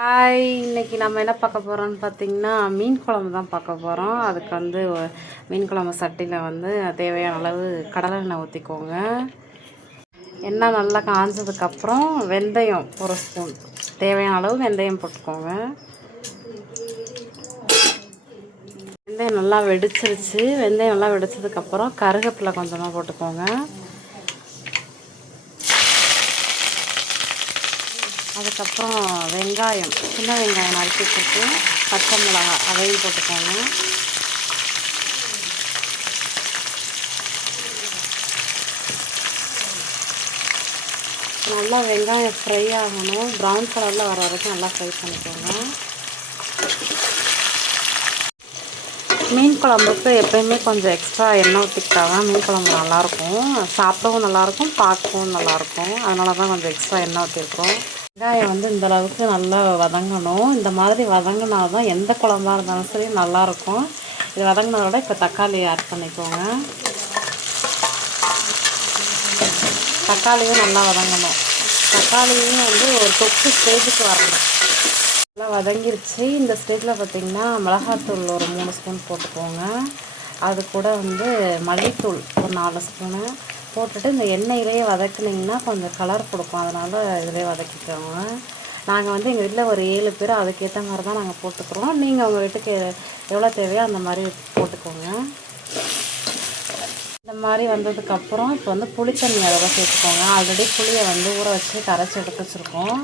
Hi, இன்றைக்கி நம்ம என்ன பார்க்க போகிறோம்னு பார்த்திங்கன்னா மீன் குழம்பு தான் பார்க்க போகிறோம். அதுக்கு வந்து மீன் குழம்பு சட்டியில் வந்து தேவையான அளவு கடலை எண்ணெய் ஊற்றிக்கோங்க. எண்ணெய் நல்லா காஞ்சதுக்கப்புறம் வெந்தயம் ஒரு ஸ்பூன், தேவையான அளவு வெந்தயம் போட்டுக்கோங்க. வெந்தயம் நல்லா வெடிச்சிருச்சு. வெந்தயம் நல்லா வெடிச்சதுக்கப்புறம் கருவேப்பிலை கொஞ்சமாக போட்டுக்கோங்க. அதுக்கப்புறம் வெங்காயம், சின்ன வெங்காயம் நறுக்கி போட்டு பச்சை மிளகாய் அதையும் போட்டுக்கோங்க. நல்லா வெங்காயம் ஃப்ரை ஆகணும், ப்ரௌன் கலரில் வர வரைக்கும் நல்லா ஃப்ரை பண்ணிக்கோங்க. மீன் குழம்புக்கு எப்போயுமே கொஞ்சம் எக்ஸ்ட்ரா எண்ணெய் ஊற்றிக்கிட்டா தான் மீன் குழம்பு நல்லாயிருக்கும், சாப்பிடவும் நல்லாயிருக்கும், பார்க்கவும் நல்லாயிருக்கும். அதனால தான் கொஞ்சம் எக்ஸ்ட்ரா எண்ணெய் ஊற்றிருக்கிறோம். வெங்காயம் வந்து இந்த அளவுக்கு நல்லா வதங்கணும். இந்த மாதிரி வதங்கினா தான் எந்த குழம்பாக இருந்தாலும் சரி நல்லாயிருக்கும். இது வதங்கினதோட இப்போ தக்காளி ஆட் பண்ணிக்கோங்க. தக்காளியும் நல்லா வதங்கணும். தக்காளியும் வந்து ஒரு தொக்கு ஸ்டேஜுக்கு வரணும். நல்லா வதங்கிருச்சு. இந்த ஸ்டேஜில் பார்த்திங்கன்னா மிளகாத்தூள் ஒரு 3 ஸ்பூன் போட்டுக்கோங்க. அது கூட வந்து மல்லித்தூள் ஒரு 4 ஸ்பூனு போட்டுட்டு இந்த எண்ணெயிலேயே வதக்குனிங்கன்னா கொஞ்சம் கலர் கொடுக்கும். அதனால் இதிலே வதக்கிக்கோங்க. நாங்கள் வந்து எங்கள் வீட்டில் ஒரு 7 பேர், அதுக்கேற்ற மாதிரி தான் நாங்கள் போட்டுக்கிறோம். நீங்கள் உங்கள் வீட்டுக்கு எவ்வளோ தேவையோ அந்த மாதிரி போட்டுக்கோங்க. இந்த மாதிரி வந்ததுக்கப்புறம் இப்போ வந்து புளித்தண்ணி அதோட சேர்த்துக்கோங்க. ஆல்ரெடி புளியை வந்து ஊற வச்சு கரைச்சி எடுத்து வச்சுருக்கோம்.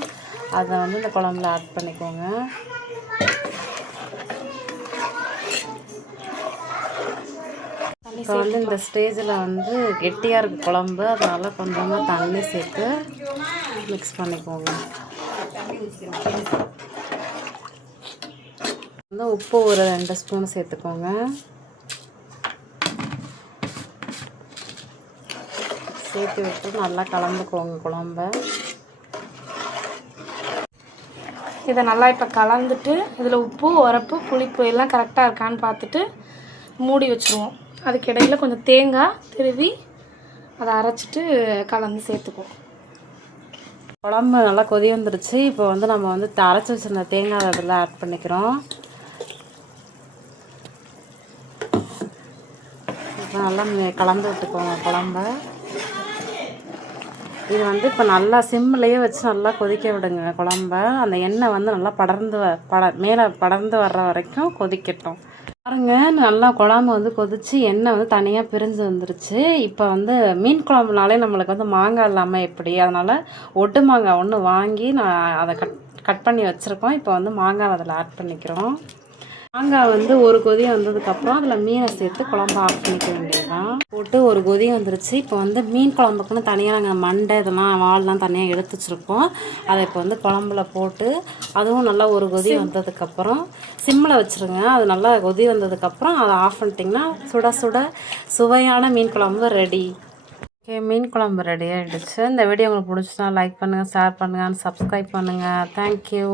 அதை வந்து இந்த குழம்புல ஆட் பண்ணிக்கோங்க. இப்போ வந்து இந்த ஸ்டேஜில் வந்து கெட்டியாக இருக்குது குழம்பு, அதனால் கொஞ்சமாக தண்ணி சேர்த்து மிக்ஸ் பண்ணிக்கோங்க. வந்து உப்பு ஒரு 2 ஸ்பூன் சேர்த்துக்கோங்க. சேர்த்து விட்டு நல்லா கலந்துக்கோங்க குழம்ப. இதை நல்லா இப்போ கலந்துட்டு இதில் உப்பு, உரப்பு, புளிப்பு எல்லாம் கரெக்டாக இருக்கான்னு பார்த்துட்டு மூடி வச்சுருவோம். அதுக்கு இடையில் கொஞ்சம் தேங்காய் திருவி அதை அரைச்சிட்டு கலந்து சேர்த்துக்குவோம். குழம்பு நல்லா கொதி வந்துருச்சு. இப்போ வந்து நம்ம வந்து அரைச்சி வச்சுருந்த தேங்காய் அதில் ஆட் பண்ணிக்கிறோம். இப்போ நல்லா கலந்து விட்டுக்கோங்க குழம்ப. இது வந்து இப்போ நல்லா சிம்லேயே வச்சு நல்லா கொதிக்க விடுங்க குழம்ப. அந்த எண்ணெய் வந்து நல்லா மேலே படர்ந்து வர்ற வரைக்கும் கொதிக்கட்டும். பாருங்க, நல்லா குழம்பு வந்து கொதித்து எண்ணெய் வந்து தனியாக பிரிஞ்சு வந்துருச்சு. இப்போ வந்து மீன் குழம்புனாலே நம்மளுக்கு வந்து மாங்காய் இல்லாமல் எப்படி, அதனால் ஒட்டு மாங்காய் ஒன்று வாங்கி நான் அதை கட் பண்ணி வச்சுருக்கோம். இப்போ வந்து மாங்காய் அதில் ஆட் பண்ணிக்கிறோம். மாங்காய் வந்து ஒரு கொதி வந்ததுக்கப்புறம் அதில் மீனை சேர்த்து குழம்பு ஆட் பண்ணிக்க வேண்டியதுதான். போட்டு ஒரு கொதி வந்துருச்சு. இப்போ வந்து மீன் குழம்புக்குன்னு தனியாக நாங்கள் மண்டை இதெல்லாம் வால்லாம் தனியாக எடுத்து வச்சுருக்கோம். அதை இப்போ வந்து குழம்புல போட்டு அதுவும் நல்லா ஒரு கொதி வந்ததுக்கப்புறம் சிம்மில் வச்சுருங்க. அது நல்லா கொதி வந்ததுக்கப்புறம் அதை ஆஃப் பண்ணிட்டிங்கன்னா சுட சுட சுவையான மீன் குழம்பு ரெடி. ஓகே, மீன் குழம்பு ரெடி ஆகிடுச்சு. இந்த வீடியோ உங்களுக்கு பிடிச்சினா லைக் பண்ணுங்கள், ஷேர் பண்ணுங்கள், சப்ஸ்கிரைப் பண்ணுங்கள். தேங்க்யூ.